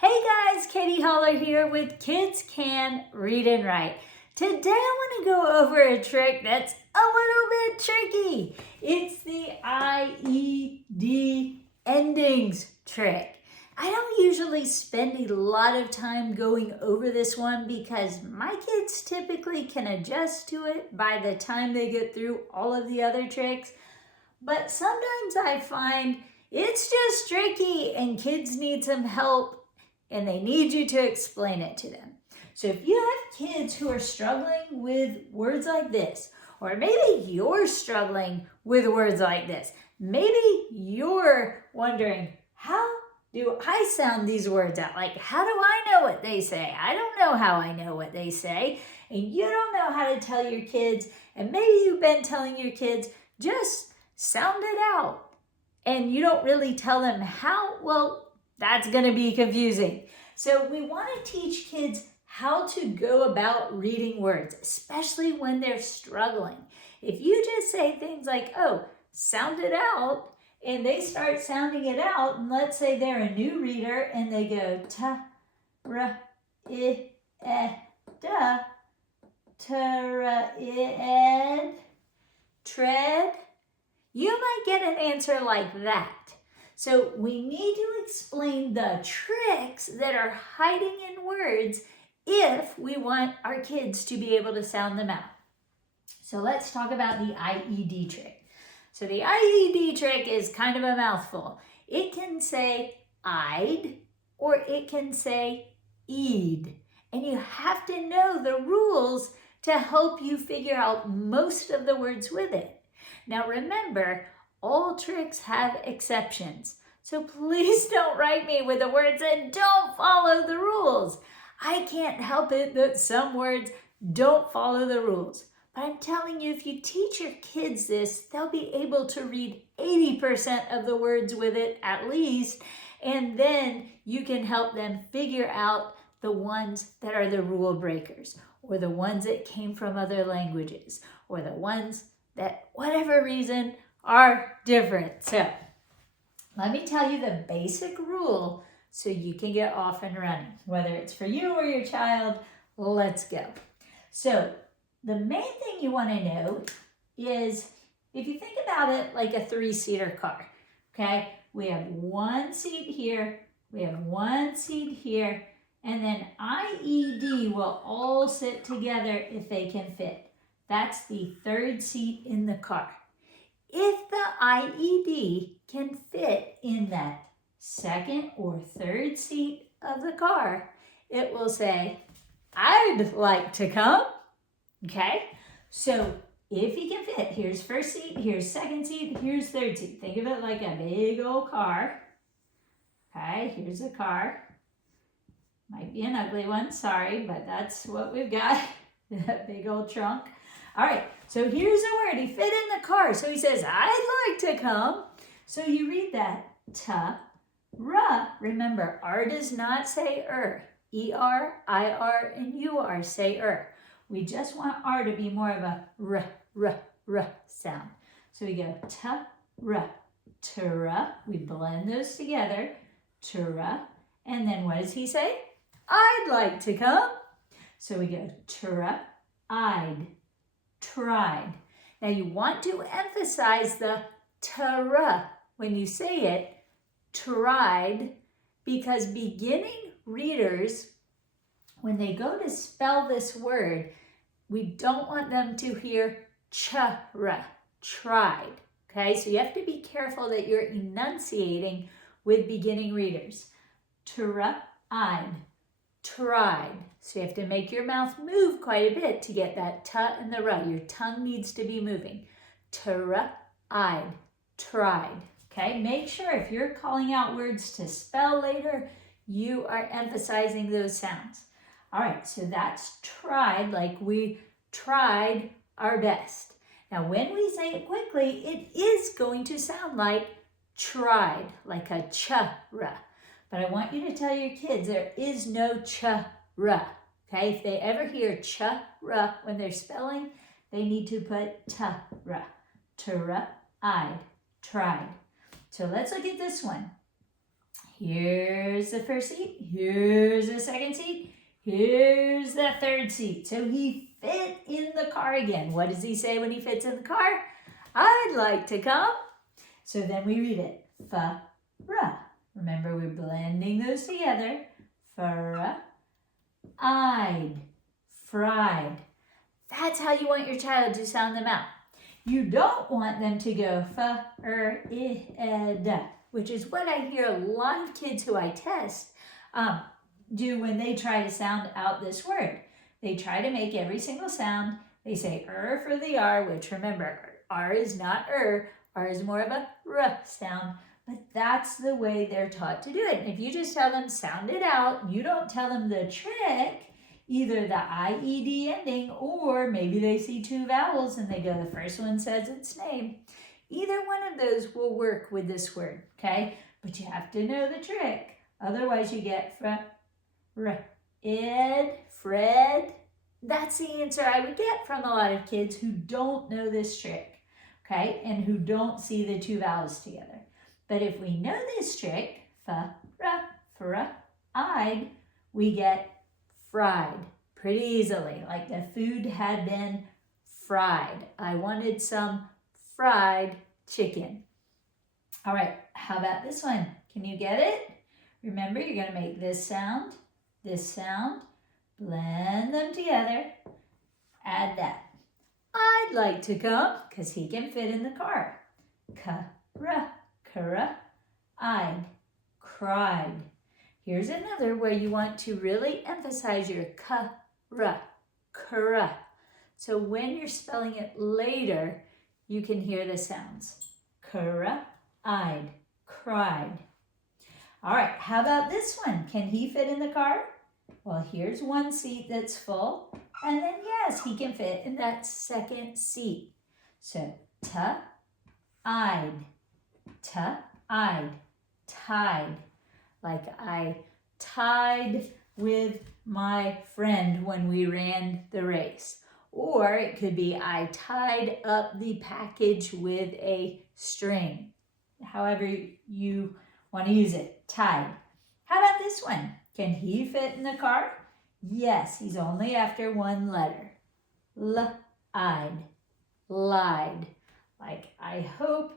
Hey guys, Katy Huller here with Kids Can Read and Write. Today I want to go over a trick that's a little bit tricky. It's the IED endings trick. I don't usually spend a lot of time going over this one because my kids typically can adjust to it by the time they get through all of the other tricks. But sometimes I find it's just tricky and kids need some help and they need you to explain it to them. So if you have kids who are struggling with words like this, or maybe you're struggling with words like this, maybe you're wondering, how do I sound these words out? Like, how do I know what they say? I don't know how I know what they say. And you don't know how to tell your kids, and maybe you've been telling your kids, just sound it out. And you don't really tell them how. Well, that's going to be confusing. So we want to teach kids how to go about reading words, especially when they're struggling. If you just say things like, oh, sound it out, and they start sounding it out, and let's say they're a new reader and they go ta, ra, I, da, tra, I, tread, you might get an answer like that. So we need to explain the tricks that are hiding in words if we want our kids to be able to sound them out. So let's talk about the IED trick. So the IED trick is kind of a mouthful. It can say I'd or it can say ED. And you have to know the rules to help you figure out most of the words with it. Now remember, all tricks have exceptions. So please don't write me with the words that don't follow the rules. I can't help it that some words don't follow the rules. But I'm telling you, if you teach your kids this, they'll be able to read 80% of the words with it at least. And then you can help them figure out the ones that are the rule breakers, or the ones that came from other languages, or the ones that, whatever reason, are different. So let me tell you the basic rule so you can get off and running, whether it's for you or your child. Let's go. So the main thing you want to know is, if you think about it like a three-seater car, okay? We have one seat here, we have one seat here, and then IED will all sit together if they can fit. That's the third seat in the car. If the IED can fit in that second or third seat of the car, it will say, I'd like to come. Okay? So if he can fit, here's first seat, here's second seat, here's third seat. Think of it like a big old car. Okay, here's a car. Might be an ugly one, sorry, but that's what we've got. That big old trunk. All right, so here's a word. He fit in the car. So he says, I'd like to come. So you read that, ta, ra. Remember, R does not say ER, IR, and UR say We just want R to be more of a r sound. So we go ta, ra, ta-ra. We blend those together, ta-ra. And then what does he say? I'd like to come. So we go ta-ra, I'd, tried. Now you want to emphasize the ta-ra when you say it, tried, because beginning readers, when they go to spell this word, we don't want them to hear cha-ra, tried. Okay, so you have to be careful that you're enunciating with beginning readers. Ta-ra, I'd, tried. So you have to make your mouth move quite a bit to get that ta and the ra. Your tongue needs to be moving. Ta-ra, I'd, tried. Okay, make sure if you're calling out words to spell later, you are emphasizing those sounds. All right, so that's tried, like we tried our best. Now when we say it quickly, it is going to sound like tried, like a cha-ra. But I want you to tell your kids there is no cha-ra. Okay, if they ever hear cha-ra when they're spelling, they need to put ta-ra. Ta-ra, I'd, tried. So let's look at this one. Here's the first seat. Here's the second seat. Here's the third seat. So he fit in the car again. What does he say when he fits in the car? I'd like to come. So then we read it. F-ra. Remember, we're blending those together. F-ra. I'd. Fried. That's how you want your child to sound them out. You don't want them to go f-r-i-d, which is what I hear a lot of kids who I test do when they try to sound out this word. They try to make every single sound. They say for the R, which remember, R is not R is more of a R sound, but that's the way they're taught to do it. And if you just tell them sound it out, you don't tell them the trick, either the IED ending, or maybe they see two vowels and they go, the first one says its name. Either one of those will work with this word, okay? But you have to know the trick. Otherwise you get Ed, Fred. That's the answer I would get from a lot of kids who don't know this trick, okay? And who don't see the two vowels together. But if we know this trick, I'd, we get fried pretty easily, like the food had been fried. I wanted some fried chicken. All right, how about this one? Can you get it? Remember, you're going to make this sound, blend them together, add that. I'd like to come, because he can fit in the car. Kara, I'd, cried. Here's another where you want to really emphasize your kara. So when you're spelling it later, you can hear the sounds. Kara, I'd, cried. All right, how about this one? Can he fit in the car? Well, here's one seat that's full, and then yes, he can fit in that second seat. So, I'd, tied. Like I tied with my friend when we ran the race. Or it could be I tied up the package with a string. However you want to use it, tied. How about this one? Can he fit in the car? Yes, he's only after one letter. I'd, lied. Like I hope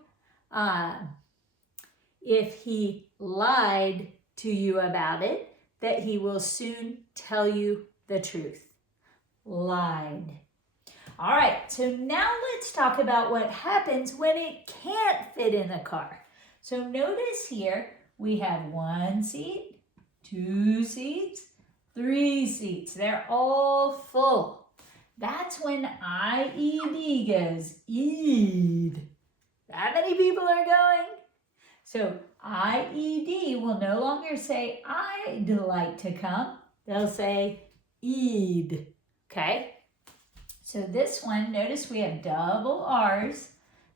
if he lied to you about it, that he will soon tell you the truth. Lied. All right, so now let's talk about what happens when it can't fit in the car. So notice here, we have one seat, two seats, three seats. They're all full. That's when IED goes, EED. That many people are going? So IED will no longer say, I'd like to come. They'll say, EED, okay? So this one, notice we have double R's.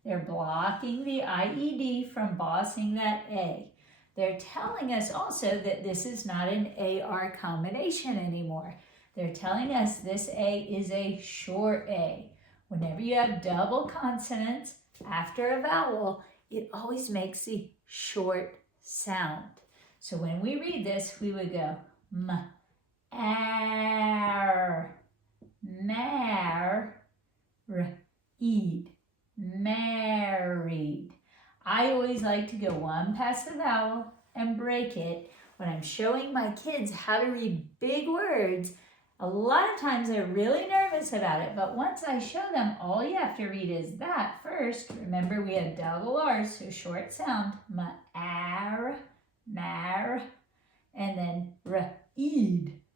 They're blocking the IED from bossing that A. They're telling us also that this is not an AR combination anymore. They're telling us this A is a short A. Whenever you have double consonants after a vowel, it always makes the short sound. So when we read this, we would go ar, married, married. I always like to go one past the vowel and break it when I'm showing my kids how to read big words. A lot of times they're really nervous about it, but once I show them, all you have to read is that first. Remember, we have double R's, so short sound. Mar, and then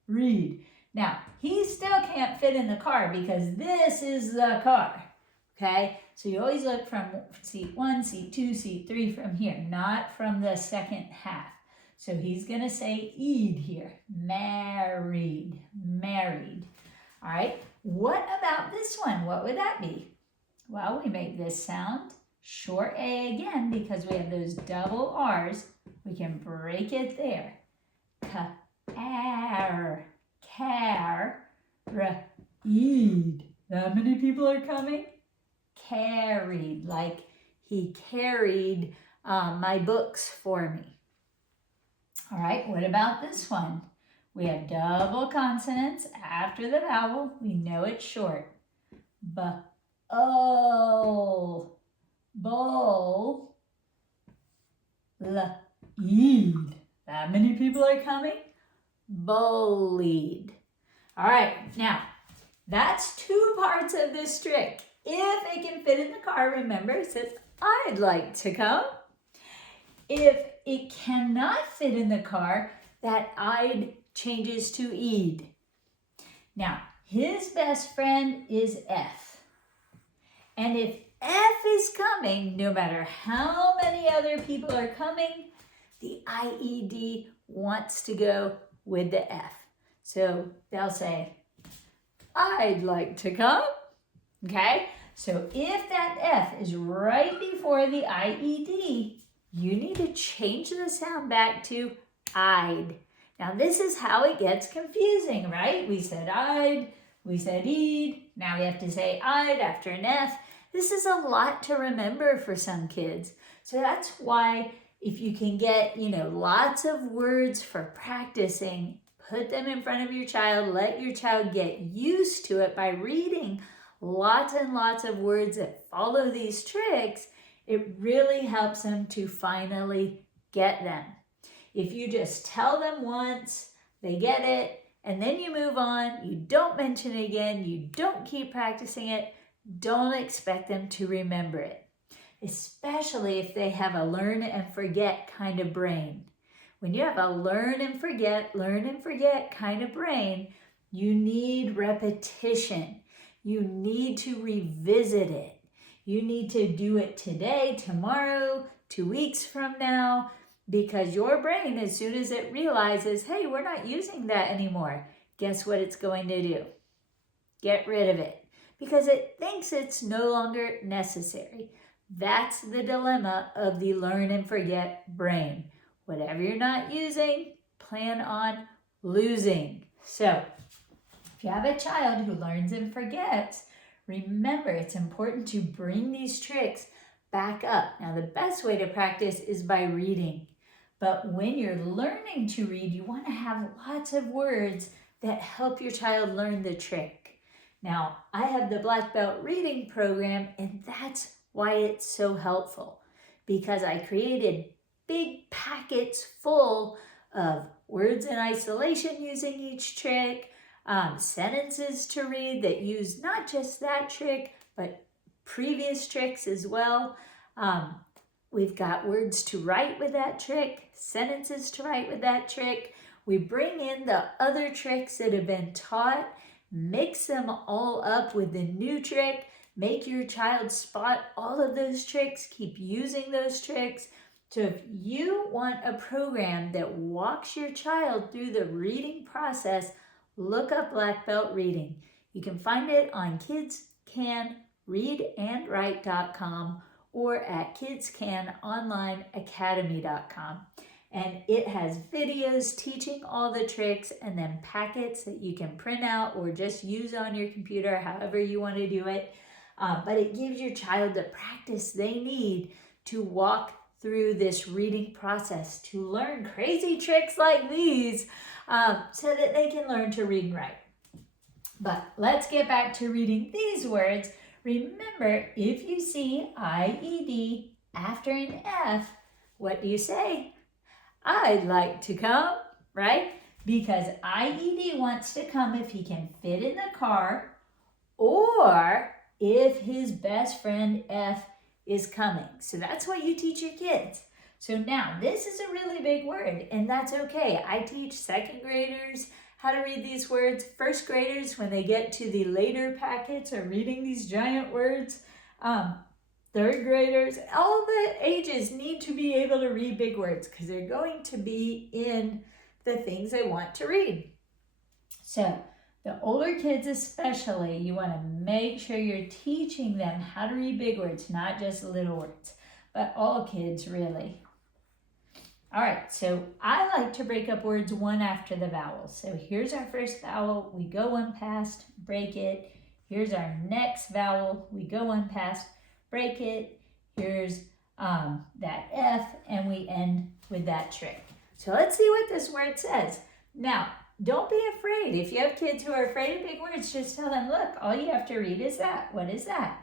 read. Now, he still can't fit in the car because this is the car, okay? So you always look from seat 1, seat 2, seat 3 from here, not from the second half. So he's going to say "eed" here. Married. All right. What about this one? What would that be? Well, we make this sound short A again because we have those double R's. We can break it there. Carried. That many people are coming? Carried, like he carried my books for me. All right, what about this one? We have double consonants after the vowel. We know it's short. B-O, bowl, l-eed. That many people are coming? Bullied. All right, now that's two parts of this trick. If it can fit in the car, remember it says, I'd like to come. If it cannot fit in the car, that I'd changes to E'd. Now, his best friend is F. And if F is coming, no matter how many other people are coming, the IED wants to go with the F. So they'll say, I'd like to come. Okay? So if that F is right before the IED, you need to change the sound back to I'd. Now this is how it gets confusing, right? We said I'd, we said E'd, now we have to say I'd after an F. This is a lot to remember for some kids. So that's why if you can get, lots of words for practicing, put them in front of your child, let your child get used to it by reading lots and lots of words that follow these tricks. It really helps them to finally get them. If you just tell them once, they get it, and then you move on, you don't mention it again, you don't keep practicing it, don't expect them to remember it, especially if they have a learn and forget kind of brain. When you have a learn and forget kind of brain, you need repetition. You need to revisit it. You need to do it today, tomorrow, 2 weeks from now, because your brain, as soon as it realizes, hey, we're not using that anymore, guess what it's going to do? Get rid of it, because it thinks it's no longer necessary. That's the dilemma of the learn and forget brain. Whatever you're not using, plan on losing. So, if you have a child who learns and forgets, remember it's important to bring these tricks back up. Now, the best way to practice is by reading. But when you're learning to read, you want to have lots of words that help your child learn the trick. Now, I have the Black Belt Reading Program, and that's why it's so helpful, because I created big packets full of words in isolation using each trick, sentences to read that use not just that trick, but previous tricks as well. We've got words to write with that trick, sentences to write with that trick. We bring in the other tricks that have been taught, mix them all up with the new trick, make your child spot all of those tricks, keep using those tricks. So if you want a program that walks your child through the reading process, look up Black Belt Reading. You can find it on kidscanreadandwrite.com or at kidscanonlineacademy.com. And it has videos teaching all the tricks and then packets that you can print out or just use on your computer, however you want to do it. But it gives your child the practice they need to walk through this reading process, to learn crazy tricks like these so that they can learn to read and write. But let's get back to reading these words. Remember, if you see IED after an F, what do you say? I'd like to come, right? Because IED wants to come if he can fit in the car or if his best friend F is coming. So that's what you teach your kids. So now this is a really big word, and that's okay. I teach second graders how to read these words. First graders, when they get to the later packets, are reading these giant words. Third graders, all the ages need to be able to read big words because they're going to be in the things they want to read. So the older kids especially, you want to make sure you're teaching them how to read big words, not just little words, but all kids really. All right, so I like to break up words one after the vowel. So here's our first vowel, we go one past, break it. Here's our next vowel, we go one past, break it. Here's that F, and we end with that trick. So let's see what this word says. Now, don't be afraid. If you have kids who are afraid of big words, just tell them, look, all you have to read is that. What is that?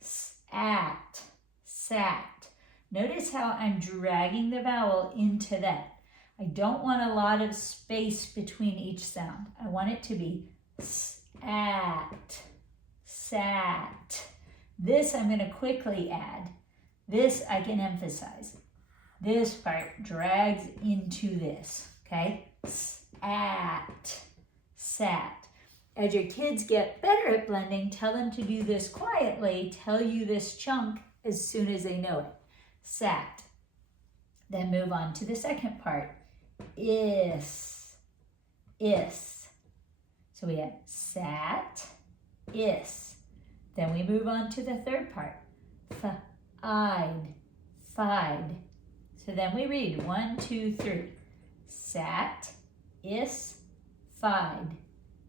Sat, sat. Notice how I'm dragging the vowel into that. I don't want a lot of space between each sound. I want it to be sat, sat. This I'm going to quickly add. This I can emphasize. This part drags into this, okay? Sat, sat. As your kids get better at blending, tell them to do this quietly. Tell you this chunk as soon as they know it. Sat. Then move on to the second part. Is. So we have sat, is. Then we move on to the third part. I'd, fied. So then we read 1, 2, 3. Sat, is, fied.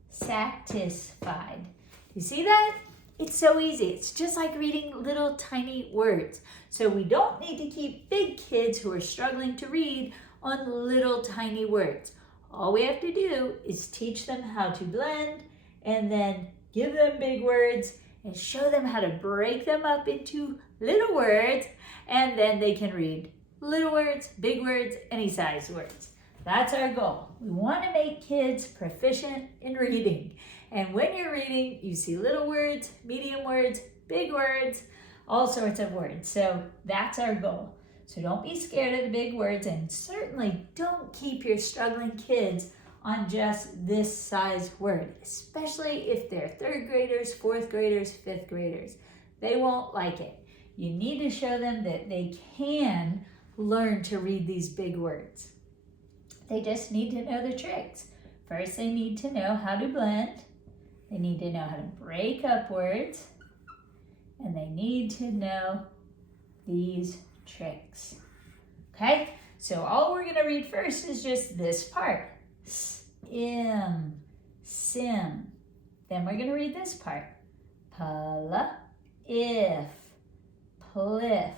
Satisfied. You see that? It's so easy. It's just like reading little tiny words. So we don't need to keep big kids who are struggling to read on little tiny words. All we have to do is teach them how to blend and then give them big words and show them how to break them up into little words, and then they can read little words, big words, any size words. That's our goal. We want to make kids proficient in reading. And when you're reading, you see little words, medium words, big words, all sorts of words. So that's our goal. So don't be scared of the big words, and certainly don't keep your struggling kids on just this size word, especially if they're third graders, fourth graders, fifth graders. They won't like it. You need to show them that they can learn to read these big words. They just need to know the tricks. First, they need to know how to blend. They need to know how to break up words. And they need to know these tricks. Okay? So all we're going to read first is just this part. Sim, sim. Then we're going to read this part. Pala, if, pliff.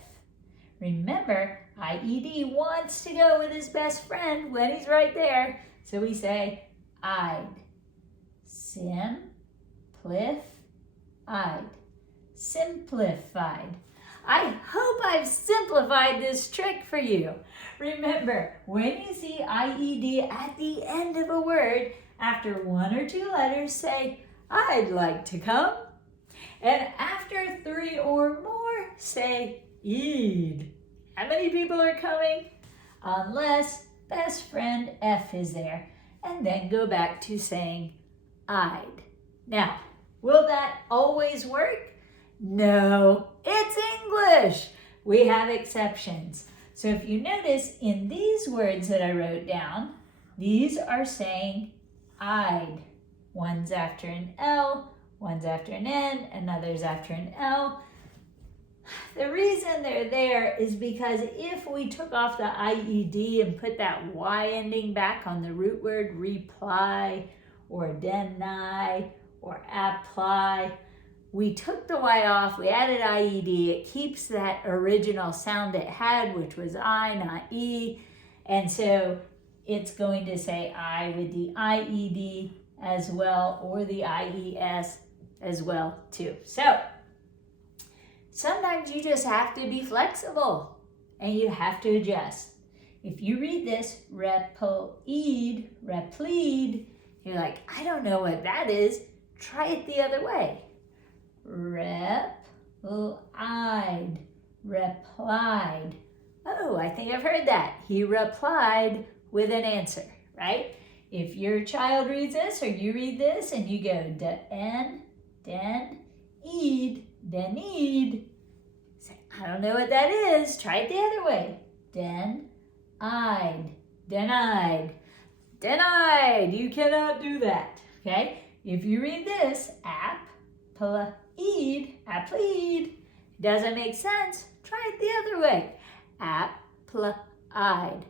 Remember, IED wants to go with his best friend when he's right there. So we say, I'd. Sim, pliff, I'd. Simplified. I hope I've simplified this trick for you. Remember, when you see IED at the end of a word, after 1 or 2 letters, say, I'd like to come. And after 3 or more, say, E'd. How many people are coming? Unless best friend F is there. And then go back to saying, I'd. Now, will that always work? No, it's English. We have exceptions. So if you notice in these words that I wrote down, these are saying I'd. One's after an L, one's after an N, another's after an L. The reason they're there is because if we took off the IED and put that Y ending back on the root word reply or deny or apply, we took the Y off, we added IED, it keeps that original sound it had, which was I, not E, and so it's going to say I with the IED as well, or the IES as well too. So, sometimes you just have to be flexible, and you have to adjust. If you read this, replead, you're like, I don't know what that is. Try it the other way. Replied, replied. Oh, I think I've heard that. He replied with an answer, right? If your child reads this or you read this and you go den, eed, say, I don't know what that is. Try it the other way. Denied. You cannot do that, okay? If you read this, appleed, doesn't make sense. Try it the other way. Applied.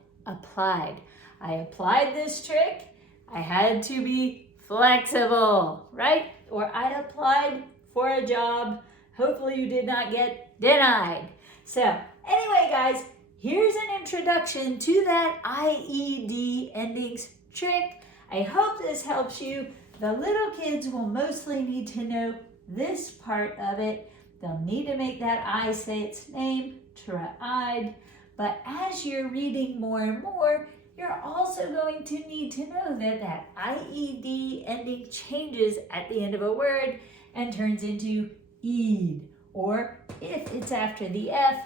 I applied this trick. I had to be flexible, right? Or I applied for a job. Hopefully you did not get denied. So anyway, guys, here's an introduction to that IED endings trick. I hope this helps you. The little kids will mostly need to know this part of it. They'll need to make that I say its name, tried. But as you're reading more and more, you're also going to need to know that that IED ending changes at the end of a word and turns into ED. Or if it's after the F,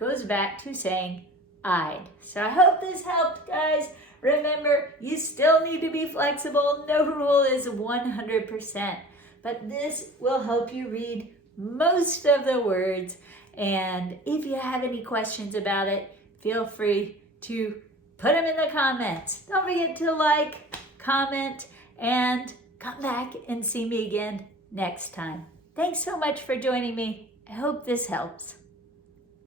goes back to saying I'd. So I hope this helped, guys. Remember, you still need to be flexible. No rule is 100%. But this will help you read most of the words. And if you have any questions about it, feel free to put them in the comments. Don't forget to like, comment, and come back and see me again next time. Thanks so much for joining me. I hope this helps.